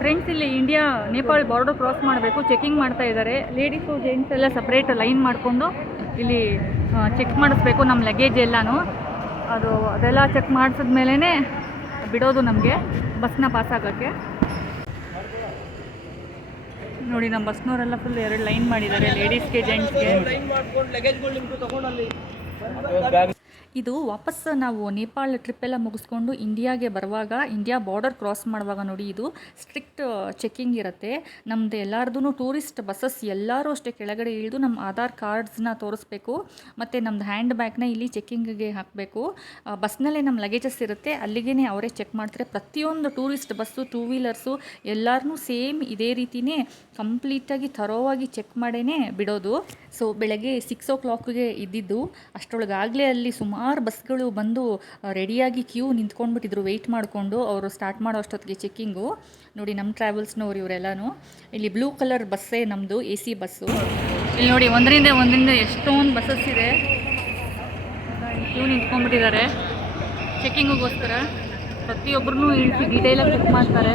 Friends, ಇಲ್ಲಿ India Nepal border cross ಮಾಡಬೇಕು, checking ಮಾಡ್ತಾ ಇದ್ದಾರೆ. ಲೇಡೀಸು ಜೆಂಟ್ಸ್ ಎಲ್ಲ ಸಪ್ರೇಟ್ ಲೈನ್ ಮಾಡಿಕೊಂಡು ಇಲ್ಲಿ ಚೆಕ್ ಮಾಡಿಸ್ಬೇಕು ನಮ್ಮ ಲಗೇಜ್ ಎಲ್ಲನೂ. ಅದೆಲ್ಲ ಚೆಕ್ ಮಾಡಿಸಿದ್ಮೇಲೆ ಬಿಡೋದು ನಮಗೆ ಬಸ್ನ ಪಾಸ್ ಆಗೋಕ್ಕೆ. ನೋಡಿ, ನಮ್ಮ ಬಸ್ನವರೆಲ್ಲ ಫುಲ್ 2 ಲೈನ್ ಮಾಡಿದ್ದಾರೆ, ಲೇಡೀಸ್ಗೆ ಜೆಂಟ್ಸ್ಗೆ. ಇದು ವಾಪಸ್ ನಾವು ನೇಪಾಳ ಟ್ರಿಪ್ಪೆಲ್ಲ ಮುಗಿಸ್ಕೊಂಡು ಇಂಡಿಯಾಗೆ ಬರುವಾಗ, ಇಂಡಿಯಾ ಬಾರ್ಡರ್ ಕ್ರಾಸ್ ಮಾಡುವಾಗ ನೋಡಿ, ಇದು ಸ್ಟ್ರಿಕ್ಟ್ ಚೆಕ್ಕಿಂಗ್ ಇರುತ್ತೆ. ನಮ್ಮದು ಎಲ್ಲರದೂ ಟೂರಿಸ್ಟ್ ಬಸ್ಸಸ್ ಎಲ್ಲರೂ ಅಷ್ಟೇ ಕೆಳಗಡೆ ಇಳಿದು ನಮ್ಮ ಆಧಾರ್ ಕಾರ್ಡ್ಸ್ನ ತೋರಿಸ್ಬೇಕು. ಮತ್ತು ನಮ್ಮದು ಹ್ಯಾಂಡ್ ಬ್ಯಾಗ್ನ ಇಲ್ಲಿ ಚೆಕ್ಕಿಂಗಿಗೆ ಹಾಕಬೇಕು. ಬಸ್ನಲ್ಲೇ ನಮ್ಮ ಲಗೇಜಸ್ ಇರುತ್ತೆ, ಅಲ್ಲಿಗೇ ಅವರೇ ಚೆಕ್ ಮಾಡ್ತಾರೆ. ಪ್ರತಿಯೊಂದು ಟೂರಿಸ್ಟ್ ಬಸ್ಸು, 2 ವೀಲರ್ಸು ಎಲ್ಲರನ್ನೂ ಸೇಮ್ ಇದೇ ರೀತಿಯೇ ಕಂಪ್ಲೀಟಾಗಿ ಥರೋವಾಗಿ ಚೆಕ್ ಮಾಡೇ ಬಿಡೋದು. ಸೊ ಬೆಳಗ್ಗೆ 6 o'clockಗೆ ಇದ್ದಿದ್ದು, ಅಷ್ಟರೊಳಗಾಗಲೇ ಅಲ್ಲಿ ಸುಮಾರು ಬಸ್ಗಳು ಬಂದು ರೆಡಿಯಾಗಿ ಕ್ಯೂ ನಿಂತ್ಕೊಂಡ್ಬಿಟ್ಟಿದ್ರು ವೆಯ್ಟ್ ಮಾಡಿಕೊಂಡು, ಅವರು ಸ್ಟಾರ್ಟ್ ಮಾಡೋ ಅಷ್ಟೊತ್ತಿಗೆ ಚೆಕ್ಕಿಂಗು. ನೋಡಿ, ನಮ್ಮ ಟ್ರಾವೆಲ್ಸ್ನವ್ರು ಇವರೆಲ್ಲನೂ. ಇಲ್ಲಿ ಬ್ಲೂ ಕಲರ್ ಬಸ್ಸೇ ನಮ್ಮದು AC ಬಸ್ಸು. ಇಲ್ಲಿ ನೋಡಿ, ಒಂದರಿಂದ ಎಷ್ಟೊಂದು ಬಸ್ಸಸ್ ಇದೆ, ಕ್ಯೂ ನಿಂತ್ಕೊಂಡ್ಬಿಟ್ಟಿದ್ದಾರೆ ಚೆಕ್ಕಿಂಗಿಗೋಸ್ಕರ. ಪ್ರತಿಯೊಬ್ಬರನ್ನೂ ಇಳಿಸಿ ಡೀಟೇಲಾಗಿ ಚೆಕ್ ಮಾಡ್ತಾರೆ.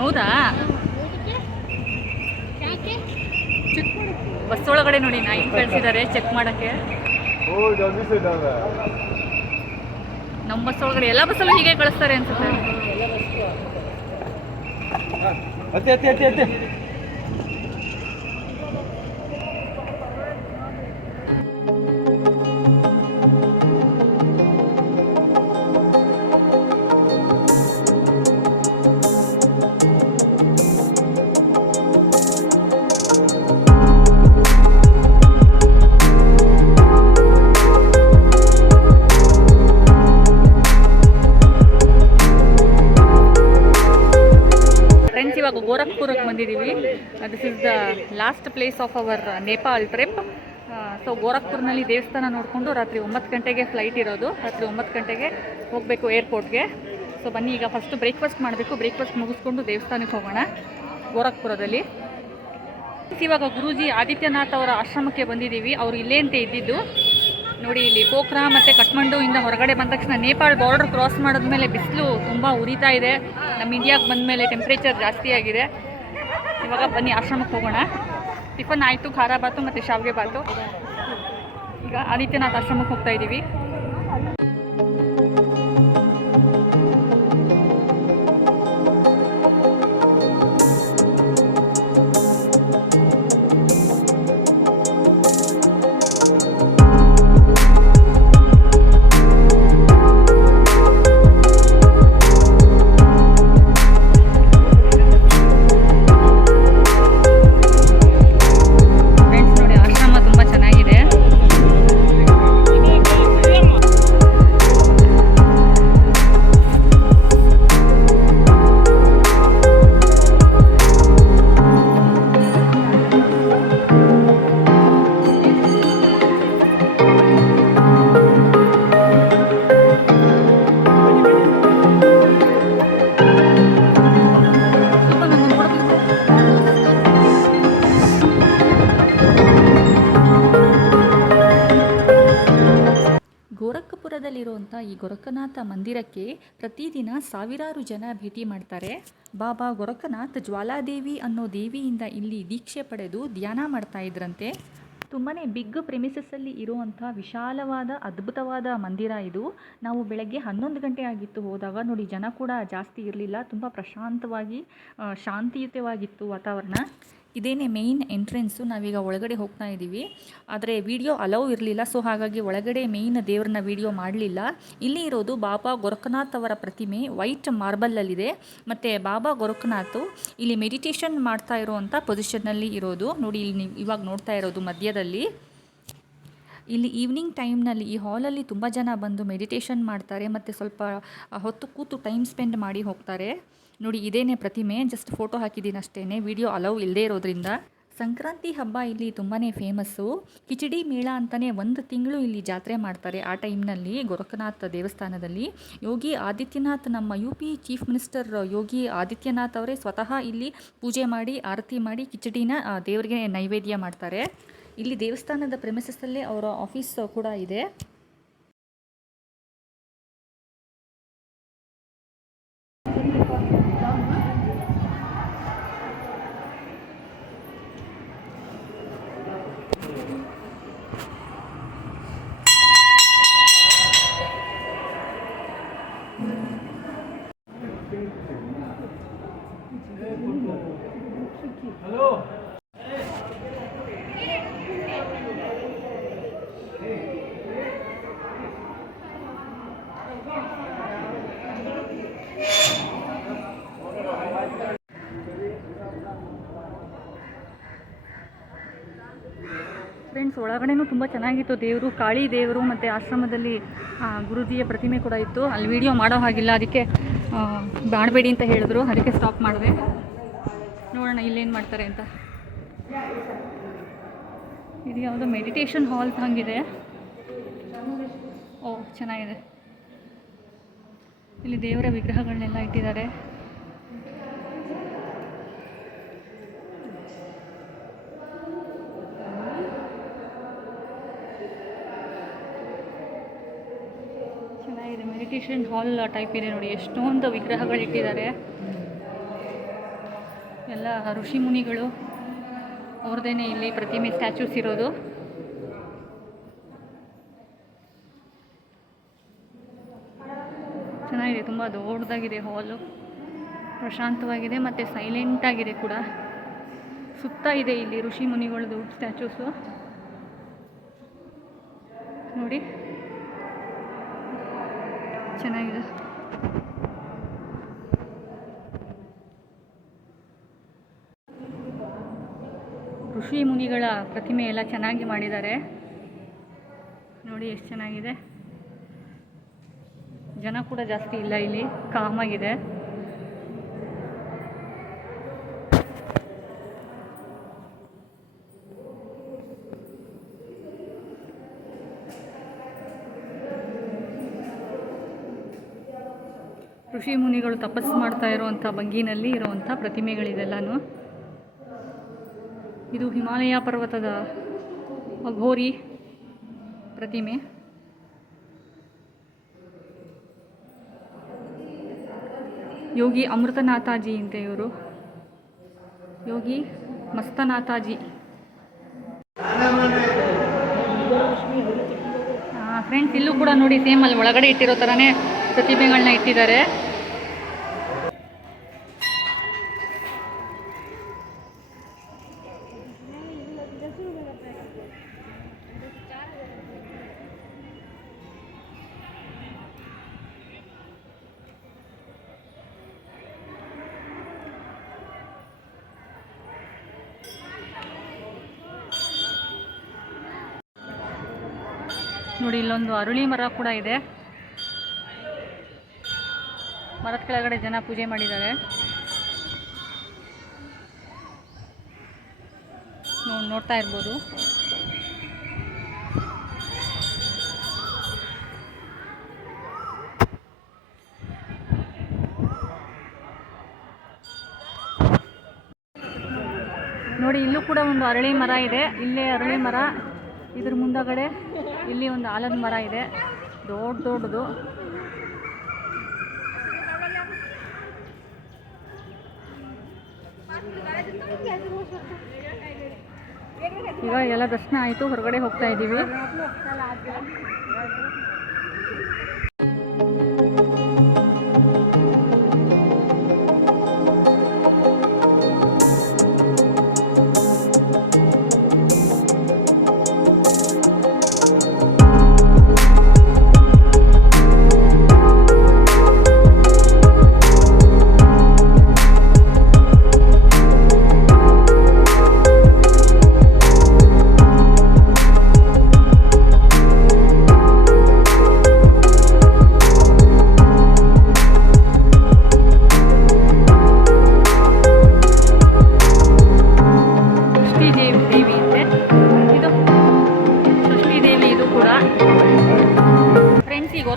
ಹೌದಾ? ಬಸ್ ಒಳಗಡೆ ನೋಡಿ ನಾಯಿ ಕಳಿಸಿದ್ದಾರೆ ಚೆಕ್ ಮಾಡೋಕ್ಕೆ. ನಮ್ಮ ಬಸ್ ಒಳಗಡೆ ಎಲ್ಲ ಬಸ್ಸಲ್ಲೂ ಹೀಗೆ ಕಳಿಸ್ತಾರೆ ಅನ್ಸುತ್ತೆ. ಇವಾಗ ಗೋರಖ್ಪುರಕ್ಕೆ ಬಂದಿದ್ದೀವಿ. This is the last place of our Nepal trip. So ಗೋರಖ್ಪುರ್ನಲ್ಲಿ ದೇವಸ್ಥಾನ ನೋಡಿಕೊಂಡು ರಾತ್ರಿ 9 ಗಂಟೆಗೆ ಫ್ಲೈಟ್ ಇರೋದು. ರಾತ್ರಿ 9 ಗಂಟೆಗೆ ಹೋಗಬೇಕು ಏರ್ಪೋರ್ಟ್ಗೆ. ಸೊ ಬನ್ನಿ, ಈಗ ಫಸ್ಟು ಬ್ರೇಕ್ಫಾಸ್ಟ್ ಮಾಡಬೇಕು. ಬ್ರೇಕ್ಫಾಸ್ಟ್ ಮುಗಿಸ್ಕೊಂಡು ದೇವಸ್ಥಾನಕ್ಕೆ ಹೋಗೋಣ ಗೋರಖ್ಪುರದಲ್ಲಿ. ಇವಾಗ ಗುರೂಜಿ ಆದಿತ್ಯನಾಥ್ ಅವರ ಆಶ್ರಮಕ್ಕೆ ಬಂದಿದ್ದೀವಿ. ಅವರು ಇಲ್ಲೇ ಅಂತ ಇದ್ದಿದ್ದು. ನೋಡಿ, ಇಲ್ಲಿ ಪೋಖ್ರಾ ಮತ್ತು ಕಠ್ಮಂಡುವಿಂದ ಹೊರಗಡೆ ಬಂದ ತಕ್ಷಣ ನೇಪಾಳ ಬಾರ್ಡರ್ ಕ್ರಾಸ್ ಮಾಡಿದ್ಮೇಲೆ ಬಿಸಿಲು ತುಂಬ ಉರಿತಾ ಇದೆ. ನಮ್ಮ ಇಂಡಿಯಾಗೆ ಬಂದಮೇಲೆ ಟೆಂಪ್ರೇಚರ್ ಜಾಸ್ತಿ ಆಗಿದೆ. ಇವಾಗ ಬನ್ನಿ ಆಶ್ರಮಕ್ಕೆ ಹೋಗೋಣ. ಟಿಫನ್ ಆಯಿತು, ಖಾರ ಬಾತು ಮತ್ತು ಶಾವಿಗೆ ಬಾತು. ಈಗ ಆದಿತ್ಯನಾಥ್ ಆಶ್ರಮಕ್ಕೆ ಹೋಗ್ತಾ ಇದ್ದೀವಿ. ಗೋರಖ್ಪುರದಲ್ಲಿರುವಂಥ ಈ ಗೋರಖನಾಥ ಮಂದಿರಕ್ಕೆ ಪ್ರತಿದಿನ ಸಾವಿರಾರು ಜನ ಭೇಟಿ ಮಾಡ್ತಾರೆ. ಬಾಬಾ ಗೋರಖನಾಥ್ ಜ್ವಾಲಾದೇವಿ ಅನ್ನೋ ದೇವಿಯಿಂದ ಇಲ್ಲಿ ದೀಕ್ಷೆ ಪಡೆದು ಧ್ಯಾನ ಮಾಡ್ತಾ ಇದ್ರಂತೆ. ತುಂಬಾ ಬಿಗ್ ಪ್ರೆಮಿಸಸ್ಸಲ್ಲಿ ಇರುವಂಥ ವಿಶಾಲವಾದ ಅದ್ಭುತವಾದ ಮಂದಿರ ಇದು. ನಾವು ಬೆಳಗ್ಗೆ 11 ಗಂಟೆ ಆಗಿತ್ತು ಹೋದಾಗ. ನೋಡಿ, ಜನ ಕೂಡ ಜಾಸ್ತಿ ಇರಲಿಲ್ಲ. ತುಂಬ ಪ್ರಶಾಂತವಾಗಿ ಶಾಂತಿಯುತವಾಗಿತ್ತು ವಾತಾವರಣ. ಇದೇನೇ ಮೇಯ್ನ್ ಎಂಟ್ರೆನ್ಸು. ನಾವೀಗ ಒಳಗಡೆ ಹೋಗ್ತಾ ಇದ್ದೀವಿ. ಆದರೆ ವಿಡಿಯೋ ಅಲೌ ಇರಲಿಲ್ಲ, ಸೊ ಹಾಗಾಗಿ ಒಳಗಡೆ ಮೇಯ್ನ್ ದೇವ್ರನ್ನ ವಿಡಿಯೋ ಮಾಡಲಿಲ್ಲ. ಇಲ್ಲಿ ಇರೋದು ಬಾಬಾ ಗೋರಖನಾಥ್ ಅವರ ಪ್ರತಿಮೆ ವೈಟ್ ಮಾರ್ಬಲಲ್ಲಿದೆ. ಮತ್ತು ಬಾಬಾ ಗೋರಖನಾಥ್ ಇಲ್ಲಿ ಮೆಡಿಟೇಷನ್ ಮಾಡ್ತಾ ಇರೋವಂಥ ಪೊಸಿಷನ್ನಲ್ಲಿ ಇರೋದು. ನೋಡಿ, ಇಲ್ಲಿ ನೀವು ಇವಾಗ ನೋಡ್ತಾ ಇರೋದು ಮಧ್ಯದಲ್ಲಿ. ಇಲ್ಲಿ ಈವ್ನಿಂಗ್ ಟೈಮ್ನಲ್ಲಿ ಈ ಹಾಲಲ್ಲಿ ತುಂಬ ಜನ ಬಂದು ಮೆಡಿಟೇಷನ್ ಮಾಡ್ತಾರೆ ಮತ್ತು ಸ್ವಲ್ಪ ಹೊತ್ತು ಕೂತು ಟೈಮ್ ಸ್ಪೆಂಡ್ ಮಾಡಿ ಹೋಗ್ತಾರೆ. ನೋಡಿ, ಇದೇನೇ ಪ್ರತಿಮೆ. ಜಸ್ಟ್ ಫೋಟೋ ಹಾಕಿದ್ದೀನಿ ಅಷ್ಟೇ, ವಿಡಿಯೋ ಅಲೌ ಇಲ್ಲದೆ ಇರೋದ್ರಿಂದ. ಸಂಕ್ರಾಂತಿ ಹಬ್ಬ ಇಲ್ಲಿ ತುಂಬಾ ಫೇಮಸ್ಸು. ಕಿಚಡಿ ಮೇಳ ಅಂತಲೇ ಒಂದು ತಿಂಗಳು ಇಲ್ಲಿ ಜಾತ್ರೆ ಮಾಡ್ತಾರೆ. ಆ ಟೈಮ್ನಲ್ಲಿ ಗೋರಖನಾಥ್ ದೇವಸ್ಥಾನದಲ್ಲಿ ಯೋಗಿ ಆದಿತ್ಯನಾಥ್, ನಮ್ಮ U P chief minister Yogi Adityanath ಅವರೇ ಸ್ವತಃ ಇಲ್ಲಿ ಪೂಜೆ ಮಾಡಿ ಆರತಿ ಮಾಡಿ ಕಿಚಡಿನ ದೇವರಿಗೆ ನೈವೇದ್ಯ ಮಾಡ್ತಾರೆ. ಇಲ್ಲಿ ದೇವಸ್ಥಾನದ ಪ್ರೆಮಿಸಸ್ಸಲ್ಲೇ ಅವರ ಆಫೀಸ್ ಕೂಡ ಇದೆ. ಫ್ರೆಂಡ್ಸ್, ಒಳಗಡೆನೂ ತುಂಬ ಚೆನ್ನಾಗಿತ್ತು. ದೇವರು, ಕಾಳಿ ದೇವರು ಮತ್ತು ಆಶ್ರಮದಲ್ಲಿ ಗುರುಜಿಯ ಪ್ರತಿಮೆ ಕೂಡ ಇತ್ತು. ಅಲ್ಲಿ ವಿಡಿಯೋ ಮಾಡೋ ಹಾಗಿಲ್ಲ, ಅದಕ್ಕೆ ಮಾಡಬೇಡಿ ಅಂತ ಹೇಳಿದ್ರು, ಅದಕ್ಕೆ ಸ್ಟಾಪ್ ಮಾಡಿದೆ. ನೋಡೋಣ ಇಲ್ಲೇನು ಮಾಡ್ತಾರೆ ಅಂತ. ಇದು ಯಾವುದೋ ಮೆಡಿಟೇಷನ್ ಹಾಲ್ ಹಂಗಿದೆ. ಓ, ಚೆನ್ನಾಗಿದೆ. ಇಲ್ಲಿ ದೇವರ ವಿಗ್ರಹಗಳನ್ನೆಲ್ಲ ಇಟ್ಟಿದ್ದಾರೆ. ಚೆನ್ನಾಗಿದೆ. ಮೆಡಿಟೇಷನ್ ಹಾಲ್ ಟೈಪ್ ಇದೆ ನೋಡಿ. ಎಷ್ಟೊಂದು ವಿಗ್ರಹಗಳಿಟ್ಟಿದ್ದಾರೆ. ಎಲ್ಲ ಋಷಿ ಮುನಿಗಳು ಅವ್ರದ್ದೇನೆ ಇಲ್ಲಿ ಪ್ರತಿಮೆ, ಸ್ಟ್ಯಾಚ್ಯೂಸ್ ಇರೋದು. ಚೆನ್ನಾಗಿದೆ. ತುಂಬ ದೊಡ್ಡದಾಗಿದೆ ಹಾಲು. ಪ್ರಶಾಂತವಾಗಿದೆ ಮತ್ತು ಸೈಲೆಂಟಾಗಿದೆ ಕೂಡ. ಸುತ್ತ ಇದೆ ಇಲ್ಲಿ ಋಷಿ ಮುನಿಗಳದ್ದು ಸ್ಟ್ಯಾಚ್ಯೂಸು ನೋಡಿ, ಚೆನ್ನಾಗಿದೆ. ಋಷಿ ಮುನಿಗಳ ಪ್ರತಿಮೆ ಎಲ್ಲ ಚೆನ್ನಾಗಿ ಮಾಡಿದ್ದಾರೆ ನೋಡಿ, ಎಷ್ಟು ಚೆನ್ನಾಗಿದೆ. ಜನ ಕೂಡ ಜಾಸ್ತಿ ಇಲ್ಲ ಇಲ್ಲಿ, ಕಾಮಾಗಿದೆ. ಋಷಿ ಮುನಿಗಳು ತಪಸ್ಸು ಮಾಡ್ತಾ ಇರುವಂಥ ಭಂಗಿನಲ್ಲಿ ಇರುವಂಥ ಪ್ರತಿಮೆಗಳಿದೆಲ್ಲನೂ. ಇದು ಹಿಮಾಲಯ ಪರ್ವತದ ಅಘೋರಿ ಪ್ರತಿಮೆ. ಯೋಗಿ ಅಮೃತನಾಥಾಜಿ ಅಂತೆ ಇವರು, ಯೋಗಿ ಮಸ್ತನಾಥಾಜಿ. ಫ್ರೆಂಡ್ಸ್, ಇಲ್ಲೂ ಕೂಡ ನೋಡಿ ಸೇಮ್ ಅಲ್ಲಿ ಒಳಗಡೆ ಇಟ್ಟಿರೋ ಥರನೇ ಪ್ರತಿಮೆಗಳನ್ನ ಇಟ್ಟಿದ್ದಾರೆ. ನೋಡಿ, ಇಲ್ಲೊಂದು ಅರಳಿ ಮರ ಕೂಡ ಇದೆ. ಮರದ ಕೆಳಗಡೆ ಜನ ಪೂಜೆ ಮಾಡಿದ್ದಾರೆ. ನೋಡ್ತಾ ಇರ್ಬೋದು. ನೋಡಿ, ಇಲ್ಲೂ ಕೂಡ ಒಂದು ಅರಳಿ ಮರ ಇದೆ. ಇಲ್ಲೇ ಅರಳಿ ಮರ, ಇದ್ರ ಮುಂದಗಡೆ ಇಲ್ಲಿ ಒಂದು ಆಲದ ಮರ ಇದೆ, ದೊಡ್ಡದು. ಈಗ ಎಲ್ಲ ದರ್ಶನ ಆಯಿತು, ಹೊರಗಡೆ ಹೋಗ್ತಾ ಇದ್ದೀವಿ.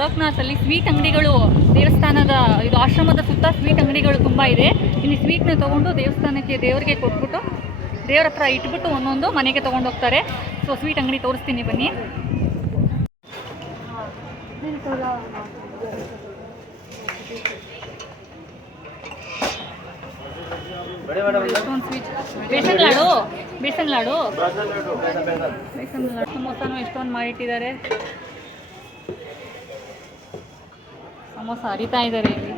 ಗೋರಖ್ನಾಥಲ್ಲಿ ಸ್ವೀಟ್ ಅಂಗಡಿಗಳು, ದೇವಸ್ಥಾನದ ಇದು ಆಶ್ರಮದ ಸುತ್ತ ಸ್ವೀಟ್ ಅಂಗಡಿಗಳು ತುಂಬ ಇದೆ. ಇಲ್ಲಿ ಸ್ವೀಟ್ನ ತೊಗೊಂಡು ದೇವಸ್ಥಾನಕ್ಕೆ ದೇವರಿಗೆ ಕೊಟ್ಬಿಟ್ಟು ದೇವ್ರ ಹತ್ರ ಇಟ್ಬಿಟ್ಟು ಒಂದೊಂದು ಮನೆಗೆ ತೊಗೊಂಡು ಹೋಗ್ತಾರೆ. ಸೊ ಸ್ವೀಟ್ ಅಂಗಡಿ ತೋರಿಸ್ತೀನಿ ಬನ್ನಿ. ಎಷ್ಟೊಂದು ಸ್ವೀಟ್, ಬೇಸನ್ ಲಾಡು, ಬೇಸನ್ ಲಾಡು, ಬೇಸನ್ ಲಾಡು, ಸಮೋಸಾನು ಎಷ್ಟೊಂದು ಮಾಡಿಟ್ಟಿದ್ದಾರೆ. ಸಮೋಸ ಹರಿತಾ ಇದ್ದಾರೆ ಇಲ್ಲಿ.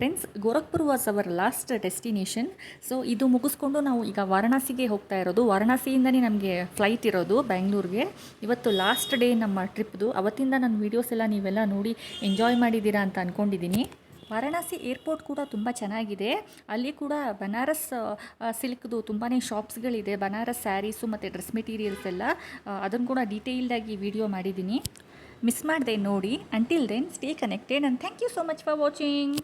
Friends, Gorakhpur was our last destination. So ಇದು ಮುಗಿಸ್ಕೊಂಡು ನಾವು ಈಗ ವಾರಣಾಸಿಗೆ ಹೋಗ್ತಾ ಇರೋದು. ವಾರಣಾಸಿಯಿಂದನೇ ನಮಗೆ ಫ್ಲೈಟ್ ಇರೋದು ಬ್ಯಾಂಗ್ಳೂರಿಗೆ. ಇವತ್ತು ಲಾಸ್ಟ್ ಡೇ ನಮ್ಮ ಟ್ರಿಪ್ದು. ಅವತ್ತಿಂದ ನನ್ನ ವೀಡಿಯೋಸ್ ಎಲ್ಲ ನೀವೆಲ್ಲ ನೋಡಿ ಎಂಜಾಯ್ ಮಾಡಿದ್ದೀರಾ ಅಂತ ಅಂದ್ಕೊಂಡಿದ್ದೀನಿ. ವಾರಣಾಸಿ ಏರ್ಪೋರ್ಟ್ ಕೂಡ ತುಂಬ ಚೆನ್ನಾಗಿದೆ. ಅಲ್ಲಿ ಕೂಡ ಬನಾರಸ್ ಸಿಲ್ಕ್ದು ತುಂಬಾ ಶಾಪ್ಸ್ಗಳಿದೆ. ಬನಾರಸ್ ಸ್ಯಾರೀಸು ಮತ್ತು ಡ್ರೆಸ್ ಮೆಟೀರಿಯಲ್ಸ್ ಎಲ್ಲ, ಅದನ್ನು ಕೂಡ ಡೀಟೇಲ್ಡಾಗಿ ವಿಡಿಯೋ ಮಾಡಿದ್ದೀನಿ. ಮಿಸ್ ಮಾಡಿದೆ ನೋಡಿ. Until then stay connected and thank you so much for watching.